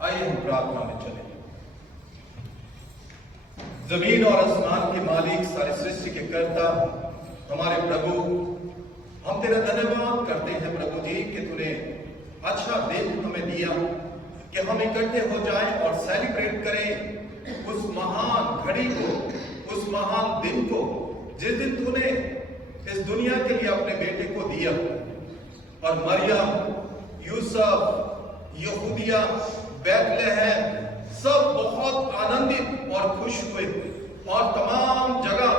आइए हम प्रार्थना में चले। जमीन और आसमान के मालिक, सारी सृष्टि के कर्ता, हमारे प्रभु, हम तेरा धन्यवाद करते हैं प्रभु जी कि तूने अच्छा दिन हमें दिया कि हम इकट्ठे हो जाएं और सेलिब्रेट करें उस महान घड़ी को, उस महान दिन को जिस दिन तूने इस दुनिया के लिए अपने बेटे को दिया। और मरियम, यूसुफ, यहूदिया, बैतलहम सब बहुत आनंदित और खुश हुए और तमाम जगह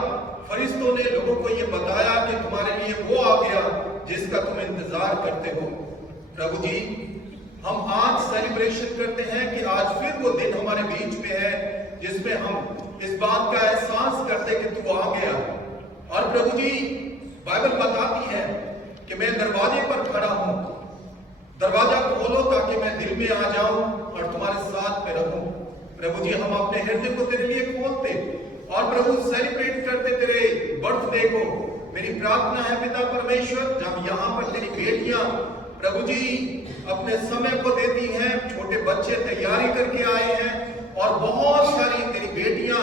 फरिश्तों ने लोगों को यह बताया कि तुम्हारे लिए वो आ गया जिसका तुम इंतजार करते हो। प्रभु जी, हम आज सेलिब्रेशन करते हैं कि आज फिर वो दिन हमारे बीच में है जिसमें हम इस बात का एहसास करते कि तू आ गया। और प्रभु जी, बाइबल बताती है कि मैं दरवाजे पर खड़ा हूं, दरवाजा खोलो ताकि मैं दिल में आ जाऊं और तुम्हारे साथ में रहूं। प्रभु जी, हम अपने हृदय को तेरे लिए खोलते और प्रभु सेलिब्रेट करते तेरे बर्थडे को। मेरी प्रार्थना है पिता परमेश्वर, जब यहाँ पर तेरी बेटियां प्रभु जी अपने समय को देती हैं, छोटे बच्चे तैयारी करके आए हैं और बहुत सारी तेरी बेटियां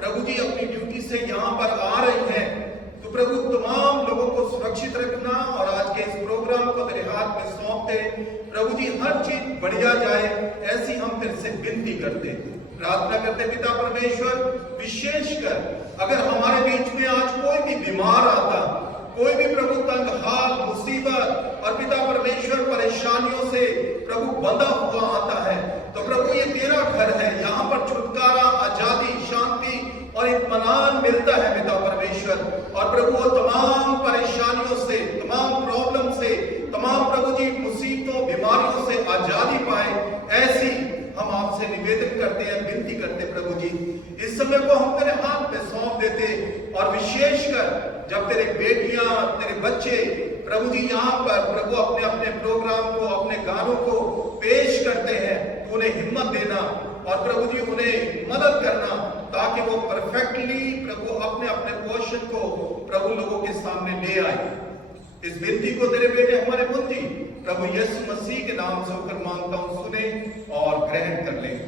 प्रभु जी अपनी ड्यूटी से यहाँ पर आ रही हैं, तो प्रभु तमाम लोगों को सुरक्षित रखना और आज के इस प्रोग्राम को तेरे हाथ में सौंपते प्रभु जी हर चीज बढ़िया जाए, ऐसी हम तेरे से विनती करते, प्रार्थना करते पिता परमेश्वर। विशेषकर अगर हमारे बीच में आज कोई भी बीमार आता, कोई भी प्रभु तंग हाल, मुसीबत और पिता परमेश्वर परेशानियों से प्रभु बंधा हुआ आता है, तो प्रभु ये तेरा घर है, यहाँ पर छुटकारा, आजादी, शांति और इत्मीनान मिलता है पिता परमेश्वर। और प्रभु वो तमाम परेशानियों से, तमाम प्रॉब्लम से, तमाम प्रभु जी मुसीबतों, बीमारियों से आजादी पाए, ऐसी हम आपसे निवेदन करते हैं, विनती करते प्रभु जी। इस समय को हम तेरे हाथ में सौंप देते और विशेषकर जब तेरे बेटियां, तेरे बच्चे प्रभु जी यहाँ पर प्रभु अपने अपने प्रोग्राम को, अपने गानों को पेश करते हैं, तो उन्हें हिम्मत देना और प्रभु जी उन्हें मदद करना ताकि वो परफेक्टली प्रभु अपने अपने पोर्शन को प्रभु लोगों के सामने ले आए। इस विनती को तेरे बेटे हमारे मुंजी प्रभु यीशु मसीह के नाम से होकर मांगता हूं, सुने और ग्रहण कर ले।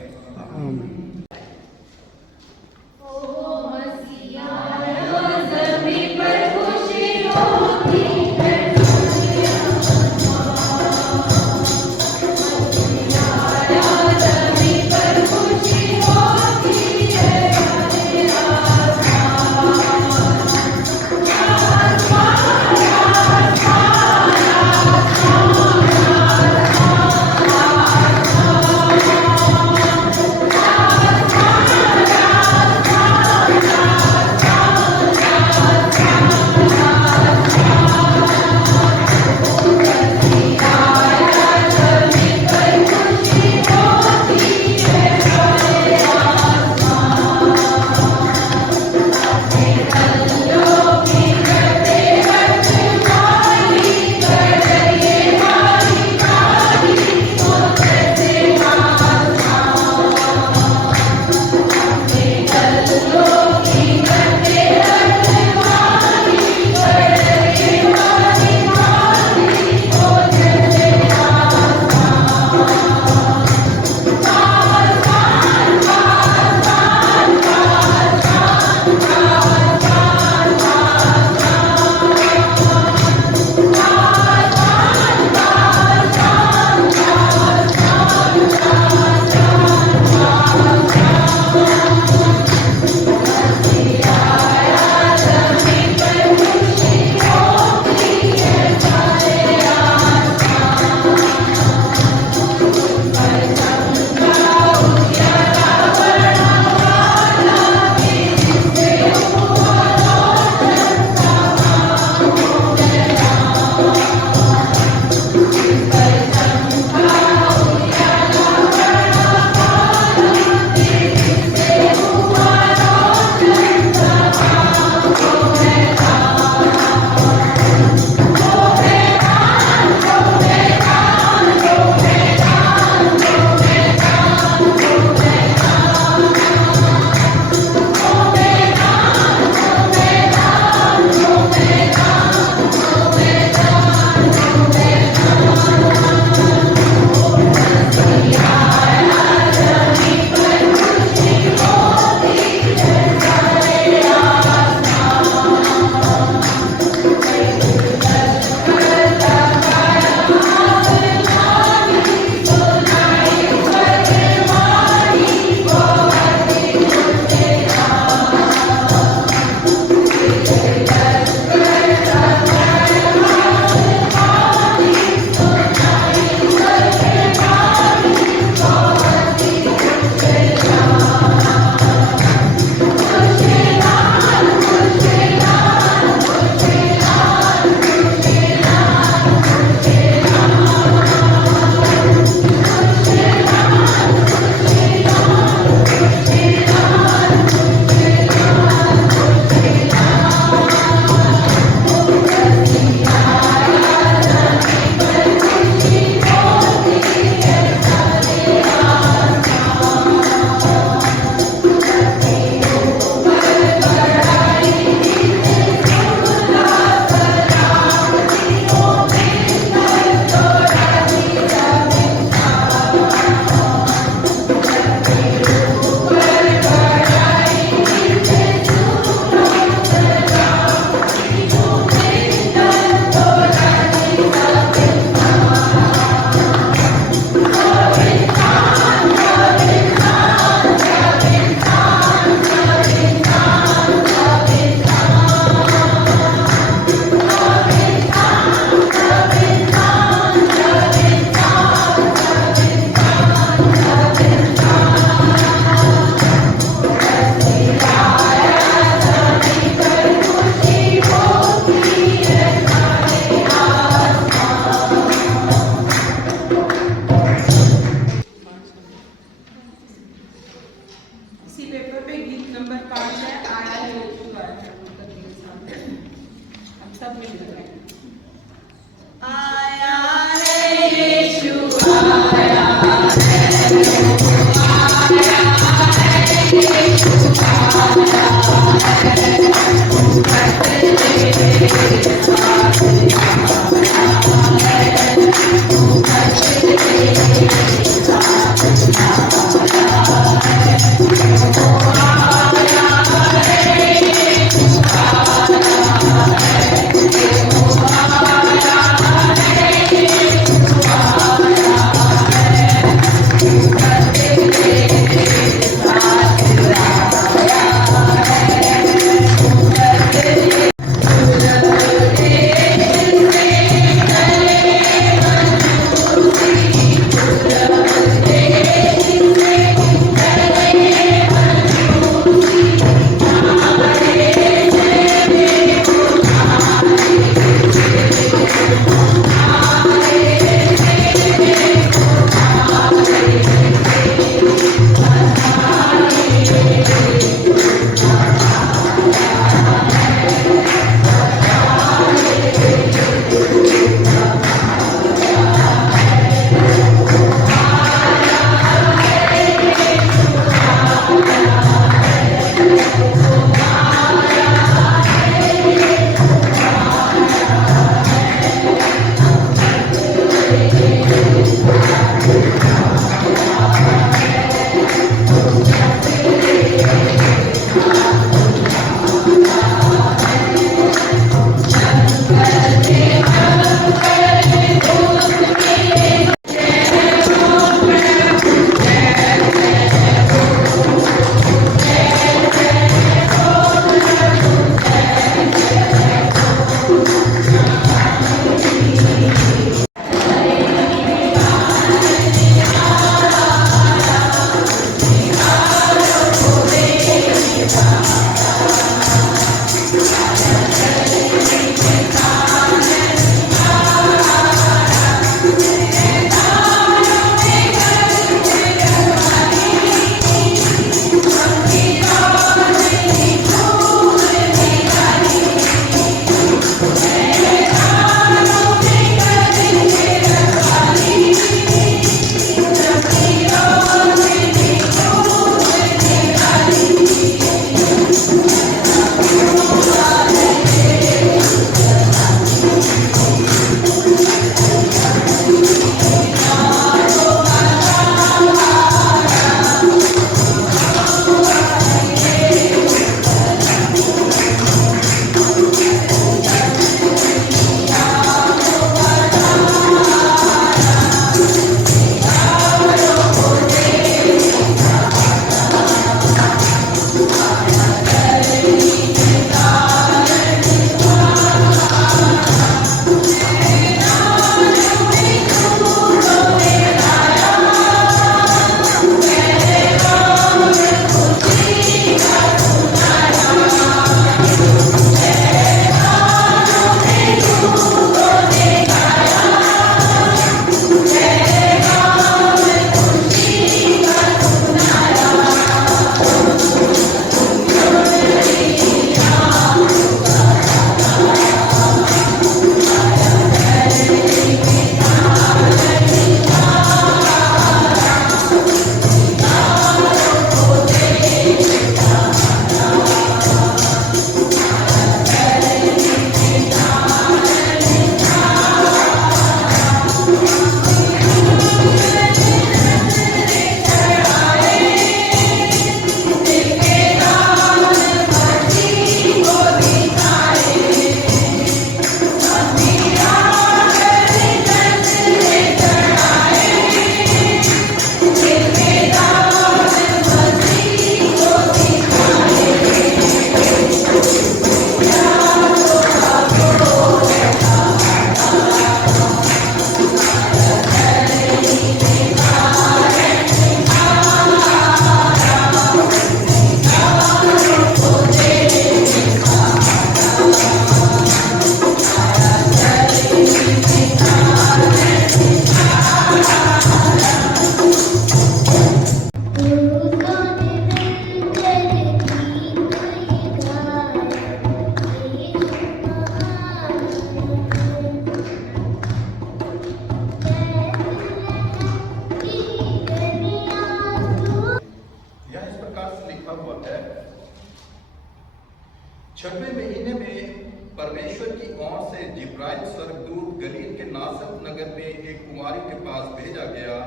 छठवें महीने में परमेश्वर की ओर से जिब्राइल स्वर्गदूत गलील के नासरत नगर में एक कुमारी के पास भेजा गया,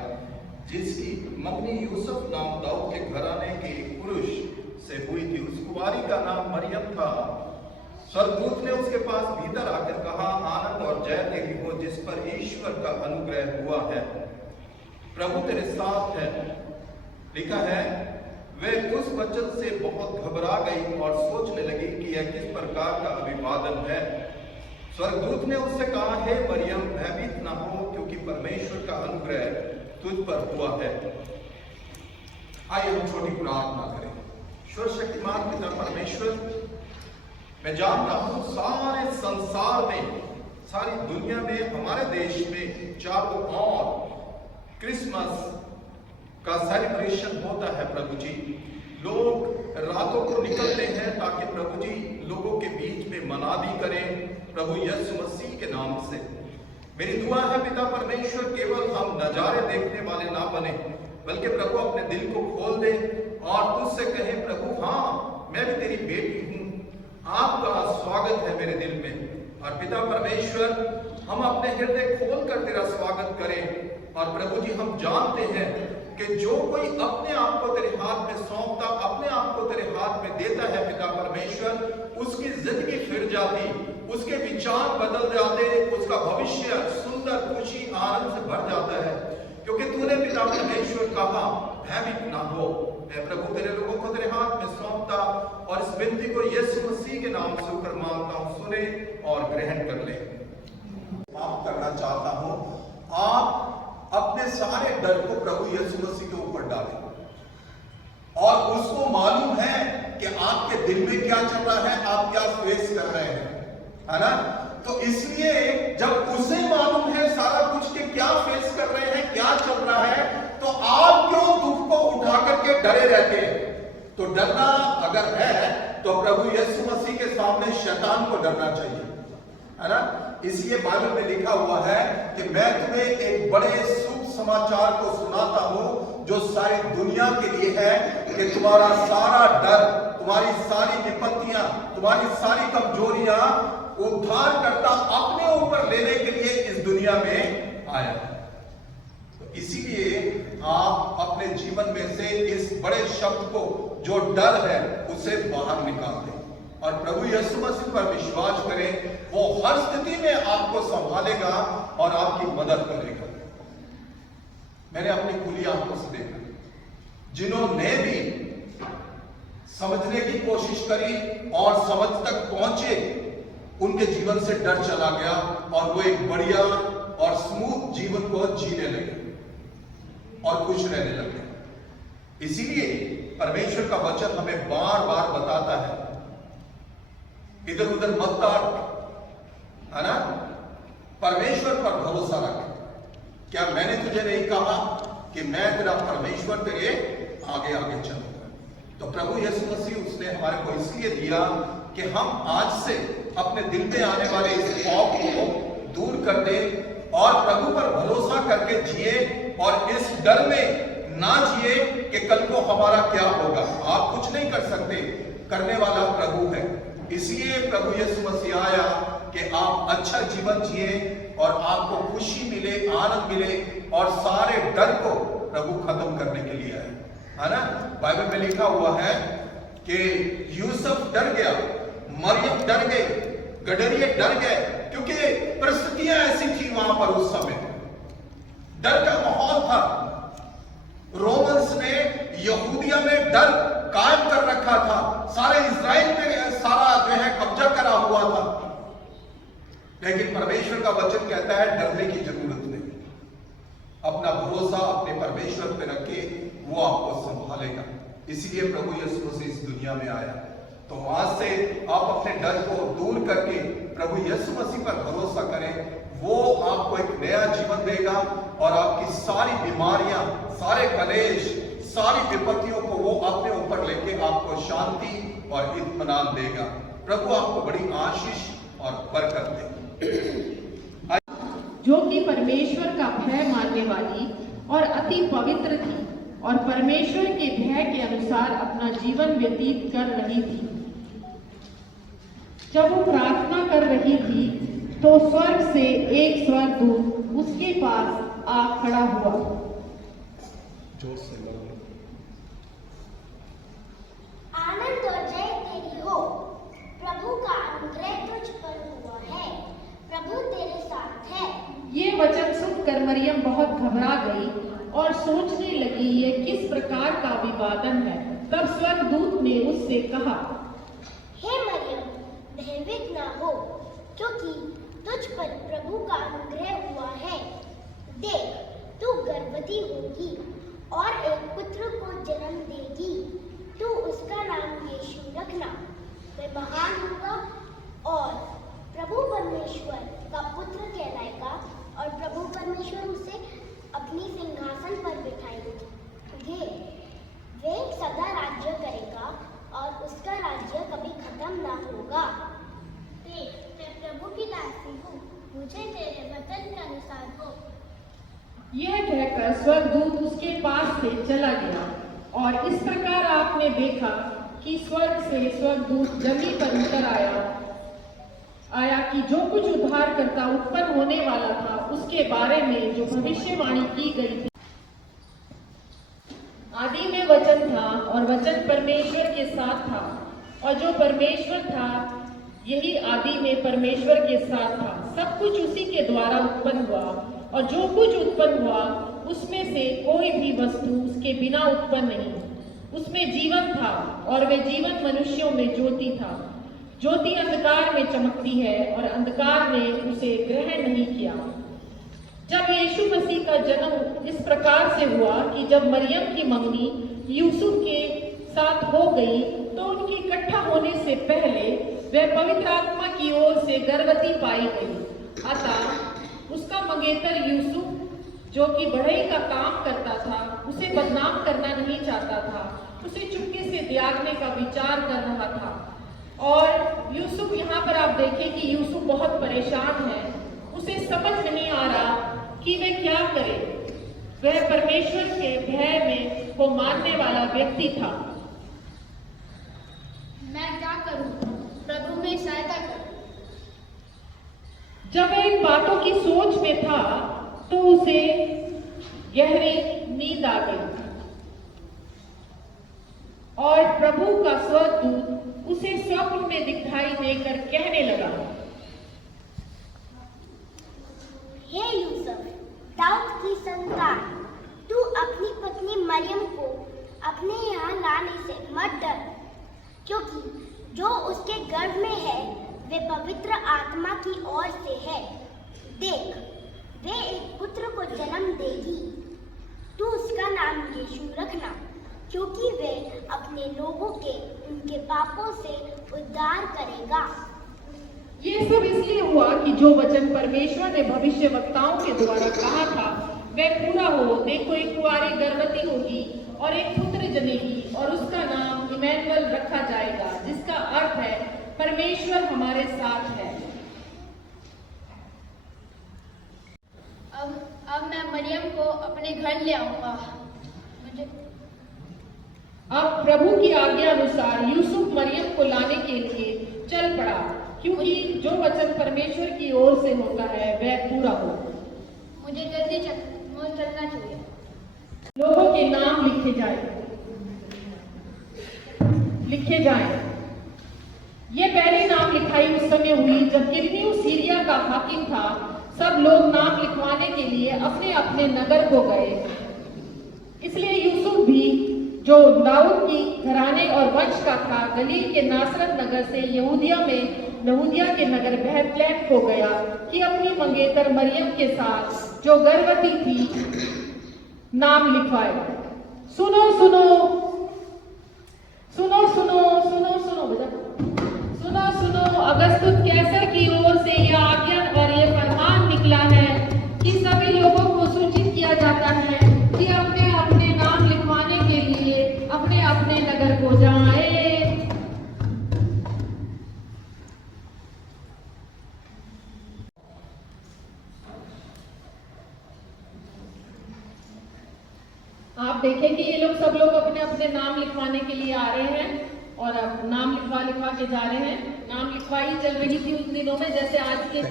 जिसकी मंगनी यूसुफ नाम दाऊद के घराने के एक पुरुष से हुई थी। उस कुमारी का नाम मरियम था। स्वर्गदूत ने उसके पास भीतर आकर कहा, आनंद और जय तेरी हो, जिस पर ईश्वर का अनुग्रह हुआ है, प्रभु तेरे साथ है। लिखा है, वह उस वचन से बहुत घबरा गई और सोचने लगी कि यह किस प्रकार का अभिवादन है। स्वर्गदूत ने उससे कहा, हे मरियम, भयभीत न हो, क्योंकि परमेश्वर का अनुग्रह तुझ पर हुआ है। आइए हम छोटी प्रार्थना करें। सर्वशक्तिमान पिता परमेश्वर, मैं जानता हूं सारे संसार में, सारी दुनिया में, हमारे देश में चारों ओर क्रिसमस का सेलिब्रेशन होता है। प्रभु जी, लोग रातों को निकलते हैं ताकि प्रभु जी लोगों के बीच में मनादी करें प्रभु यीशु मसीह के नाम से। मेरी दुआ है पिता परमेश्वर, केवल हम नजारे देखने वाले ना बने, बल्कि प्रभु अपने दिल को खोल दे और तुझसे कहे, प्रभु हाँ, मैं भी तेरी बेटी हूं, आपका स्वागत है मेरे दिल में। और पिता परमेश्वर, हम अपने हृदय खोल कर तेरा स्वागत करें। और प्रभु जी, हम जानते हैं कि जो कोई अपने आप को तेरे हाथ में सौंपता, अपने आप को तेरे हाथ में देता है पिता परमेश्वर, उसकी जिंदगी फिर जाती, उसके विचार बदल जाते, उसका भविष्य सुंदर, खुशी, आनंद से भर जाता है। क्योंकि तूने पिता परमेश्वर कहा, भयभीत ना हो। मैं प्रभु तेरे लोगों को तेरे हाथ में सौंपता और इस विनती को यीशु मसीह के नाम से होकर मांगता हूं, सुने और ग्रहण कर ले। माफ करना चाहता हूं, आप अपने सारे डर को प्रभु यीशु मसीह के ऊपर डालें और उसको मालूम है कि आपके दिल में क्या चल रहा है, आप क्या फेस कर रहे हैं, है ना। तो इसलिए जब उसे मालूम है सारा कुछ कि क्या फेस कर रहे हैं, क्या चल रहा है, तो आप क्यों दुख को उठा करके डरे रहते हैं। तो डरना अगर है तो प्रभु यीशु मसीह के सामने शैतान को डरना चाहिए, है ना। इसलिए बाइबल में लिखा हुआ है कि मैं तुम्हें एक बड़े शुभ समाचार को सुनाता हूं जो सारी दुनिया के लिए है, कि तुम्हारा सारा डर, तुम्हारी सारी विपत्तियां, तुम्हारी सारी कमजोरियां उद्धारकर्ता अपने ऊपर लेने के लिए इस दुनिया में आया। तो इसीलिए आप अपने जीवन में से इस बड़े शब्द को, जो डर है, उसे बाहर निकाल दें और प्रभु यीशु मसीह पर विश्वास करें। वो हर स्थिति में आपको संभालेगा और आपकी मदद करेगा। मैंने अपनी खुली आंखों से देखा, जिन्होंने भी समझने की कोशिश करी और समझ तक पहुंचे, उनके जीवन से डर चला गया और वो एक बढ़िया और स्मूथ जीवन को जीने लगे और खुश रहने लगे। इसीलिए परमेश्वर का वचन हमें बार बार बताता है, इधर उधर मत ताक, है ना, परमेश्वर पर भरोसा रख। क्या मैंने तुझे नहीं कहा कि मैं तेरा परमेश्वर तेरे आगे आगे चलूंगा। तो प्रभु यीशु मसीह उसने हमारे को इसलिए दिया कि हम आज से अपने दिल में आने वाले इस खौफ को दूर कर दे और प्रभु पर भरोसा करके जिए और इस डर में ना जिए कि कल को हमारा क्या होगा। आप कुछ नहीं कर सकते, करने वाला प्रभु है। इसलिए प्रभु यीशु मसीह आया कि आप अच्छा जीवन जिए और आपको खुशी मिले, आनंद मिले और सारे डर को प्रभु खत्म करने के लिए आए, है ना। बाइबल में लिखा हुआ है कि यूसुफ डर गया, मरियम डर गई, गडरिये डर गए, क्योंकि परिस्थितियां ऐसी थी वहां पर उस समय, डर का माहौल था। रोमन्स ने यहूदिया में डर कायम कर रखा था, सारे इजराइल में सारा जो है कब्जा करा हुआ था। लेकिन परमेश्वर का वचन कहता है डरने की जरूरत नहीं, अपना भरोसा अपने परमेश्वर पे रखे, वो आपको संभालेगा। इसीलिए प्रभु यीशु मसीह इस दुनिया में आया। तो आज से आप अपने डर को दूर करके प्रभु यीशु मसीह पर भरोसा करें, वो आपको एक नया जीवन देगा और आपकी सारी बीमारियां, सारे कलेश, सारी विपत्तियों को वो अपने ऊपर लेके आपको शांति और इत्मीनान देगा। प्रभु आपको बड़ी आशीष और बरकत दे। जो कि परमेश्वर का भय मानने वाली और अति पवित्र थी और परमेश्वर के भय के अनुसार अपना जीवन व्यतीत कर रही थी। जब वो प्रार्थना कर रही थी तो स्वर्ग से एक स्वर्गदूत उसके पास आ खड़ा हुआ। जोर से बोलो। आनंद और जय तेरी हो, प्रभु का अनुग्रह तुझ पर हुआ है, प्रभु तेरे साथ है। ये वचन सुनकर मरियम बहुत घबरा गई और सोचने लगी ये किस प्रकार का अभिवादन है। तब स्वर्गदूत ने उससे कहा, हे मरियम, भयभीत ना हो, क्योंकि तुझ पर प्रभु का अनुग्रह हुआ है। देख, तू गर्भवती होगी और एक पुत्र को जन्म देगी। तू उसका नाम यीशु रखना। वह महान होगा और प्रभु परमेश्वर का पुत्र कहलाएगा, और प्रभु परमेश्वर उसे अपनी सिंहासन पर बिठाएंगे। वे सदा राज्य करेगा और उसका राज्य कभी खत्म ना होगा। देख, मैं प्रभु की दासी हूँ, मुझे तेरे वचन के अनुसार हो। यह कहकर स्वर्गदूत उसके पास से चला गया। और इस प्रकार आपने देखा कि स्वर्ग से स्वर्गदूत जमीन पर उतर आया कि जो कुछ उद्धारकर्ता उत्पन्न होने वाला था उसके बारे में जो भविष्यवाणी की गई थी। आदि में वचन था और वचन परमेश्वर के साथ था, और जो परमेश्वर था यही आदि में परमेश्वर के साथ था। सब कुछ उसी के द्वारा उत्पन्न हुआ, और जो कुछ उत्पन्न हुआ उसमें से कोई भी वस्तु उसके बिना उत्पन्न नहीं। उसमें जीवन था और वह जीवन मनुष्यों में ज्योति था। ज्योति अंधकार में चमकती है और अंधकार ने उसे ग्रहण नहीं किया। जब यीशु मसीह का जन्म इस प्रकार से हुआ कि जब मरियम की मंगनी यूसुफ के साथ हो गई तो उनके इकट्ठा होने से पहले वह पवित्र आत्मा की ओर से गर्भवती पाई गई। अतः उसका मंगेतर यूसुफ, जो कि बढ़ई का काम करता था, उसे बदनाम करना नहीं चाहता था। उसे चुपके से त्यागने का विचार कर रहा था। और यूसुफ, यहाँ पर आप देखें कि यूसुफ बहुत परेशान है। उसे समझ नहीं आ रहा कि वह क्या करे। वह परमेश्वर के भय में को मानने वाला व्यक्ति था। मैं क्या करूं? प्रभु में सहायता कर। जब वह इन बातों की सोच में था तो उसे गहरी नींद आ गई, और प्रभु का स्वर्गदूत उसे स्वप्न में दिखाई देकर कहने लगा, हे यूसुफ, दाऊद की संतान, तू अपनी पत्नी मरियम को अपने यहाँ लाने से मत डर, क्योंकि जो उसके गर्भ में है वे पवित्र आत्मा की ओर से है। देख, वे एक पुत्र को जन्म देगी। तू उसका नाम यीशु रखना, क्योंकि वे अपने लोगों के उनके पापों से उद्धार करेगा। ये सब इसलिए हुआ कि जो वचन परमेश्वर ने भविष्यवक्ताओं के द्वारा कहा था वह पूरा हो। देखो, एक कुंवारी गर्भवती होगी और एक पुत्र जनेगी, और उसका नाम इमैनुअल रखा जाएगा, जिसका अर्थ है परमेश्वर हमारे साथ है। अब मैं मरियम को अपने घर ले आऊंगा। अब प्रभु की आज्ञा अनुसार यूसुफ मरियम को लाने के लिए चल पड़ा, क्योंकि जो वचन परमेश्वर की ओर से होता है वह पूरा हो। मुझे जल्दी चलना चाहिए। लोगों के नाम लिखे जाएं। ये पहली नाम लिखाई उस समय हुई जब किरनियू सीरिया का हाकिम था। सब लोग नाम लिखवाने के लिए अपने अपने नगर को गए। इसलिए यूसुफ भी, जो दाऊद की घराने और वंश का था, गलील के नासरत नगर से यहूदिया के नगर बेथलेहम को गया कि अपनी मंगेतर मरियम के साथ, जो गर्भवती थी, नाम लिखवाए। सुनो सुनो सुनो सुनो सुनो सुनो बजा सुनो सुनो, अगस्तुस कैसर की ओर से यह आज्ञा और यह फरमान निकला है कि सभी लोगों को सूचित किया जाता है कि अपने अपने नाम लिखवाने के लिए अपने अपने नगर को जाएं। आप देखें कि ये लोग सब लोग अपने अपने नाम लिखवाने के लिए आ रहे हैं। और अब नाम लिखवा के जा रहे हैं। नाम लिखवाई चल रही थी उन दिनों में, जैसे आज के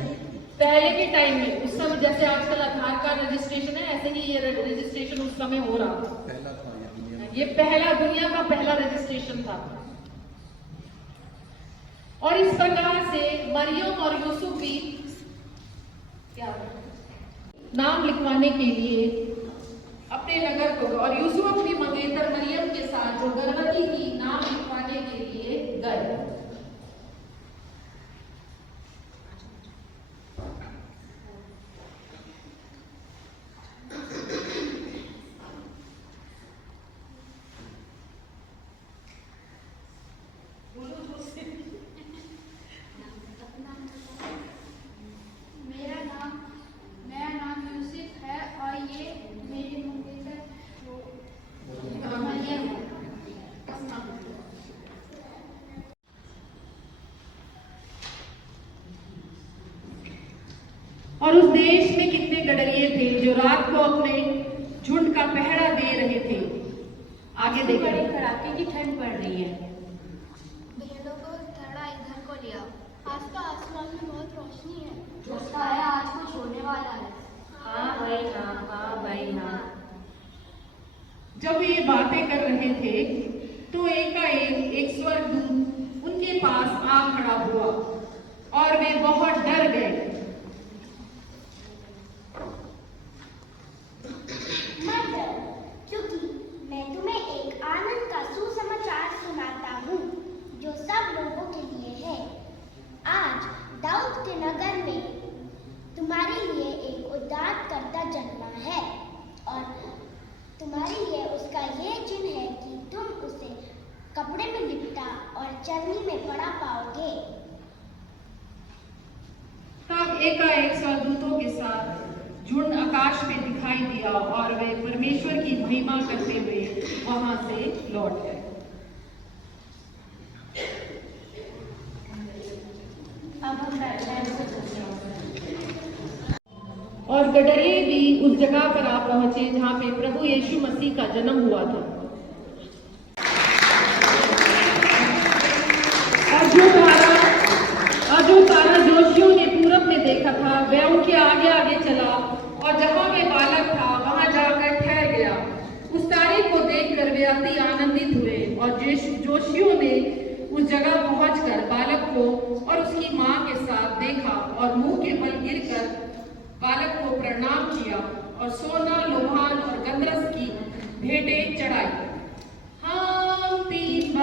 पहले के टाइम में, उस समय जैसे आजकल आधार कार्ड रजिस्ट्रेशन है, ऐसे ही ये रजिस्ट्रेशन उस समय हो रहा था। ये पहला, दुनिया का पहला रजिस्ट्रेशन था। और इस प्रकार से मरियम और यूसुफ भी क्या नाम लिखवाने के लिए अपने नगर को, और यूसुफ अपनी मंगेतर मरियम के साथ जो गर्भवती थी, नाम लिखवाने के लिए गए। मेरा नाम यूसुफ है और ये मेरी मंगेतर मरियम है। और उस देश में कितने गडरिये थे जो रात को अपने झुंड का पहरा दे रहे थे। आगे देखिए, बड़ी कड़ाके की ठंड पड़ रही है। भेड़ों को थोड़ा इधर को लिया, आज का आसमान में बहुत रोशनी है। लगता है आज कुछ होने वाला है। हाँ भाई हाँ, हाँ भाई हाँ। जब ये बातें कर रहे थे तो एकाएक एक स्वर्गदूत उनके पास आ खड़ा हुआ और वे बहुत डर गए। मत डरो, क्योंकि मैं तुम्हें एक आनंद का सुसमाचार सुनाता हूँ जो सब लोगों के लिए है। आज दाऊद के नगर में तुम्हारे लिए एक उद्धारकर्ता जन्मा है, और तुम्हारे लिए उसका ये चिन्ह है कि तुम उसे कपड़े में लिपटा और चरनी में पड़ा पाओगे। तब एकाएक स्वर्गदूतों के साथ झुंड आकाश में दिखाई दिया और वे परमेश्वर की महिमा करते हुए वहां से लौट गए। अब हम और गडरिये भी उस जगह पर आ पहुंचे जहां पे प्रभु यीशु मसीह का जन्म हुआ था। और जो तारा जोशियों ने पूरब में देखा था, वह उनके आगे आगे चला और जहां वे बालक था वहां जाकर ठहर गया। उस तारे को देखकर वे अति आनंदित हुए, और जोशियों ने उस जगह पहुंचकर बालक को और उसकी मां के साथ देखा और मुंह के बल गिरकर बालक को प्रणाम किया और सोना, लोहान और गंधरस की भेंटें चढ़ाई। हम 3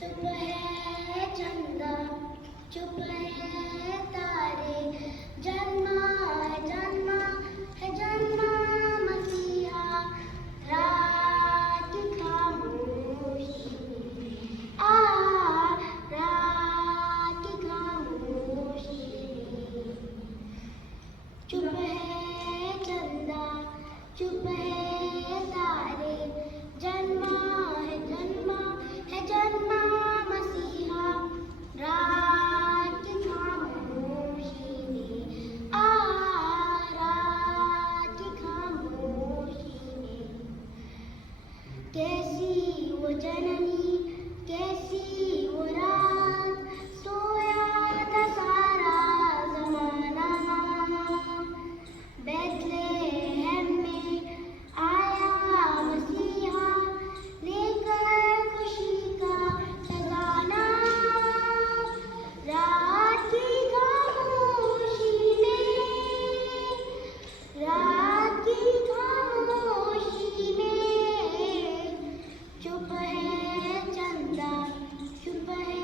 चुप है चंदा, चुप है तारे, जन्मा है जन्मा मसीहा, रात की खामोशी में, रात की खामोशी में। चुप है चंदा, चुप है तारे, जन्मा है जन्मा मसीहा, रात की खामोशी में, रात की खामोशी में। कैसी वो जननी, कैसी वो रात, सोया था सारा जमाना, बैतलहम में आया मसीहा, लेकर खुशी का खजाना, रात की खामोशी में, रात की खामोशी में। चुप है चंदा, चुप है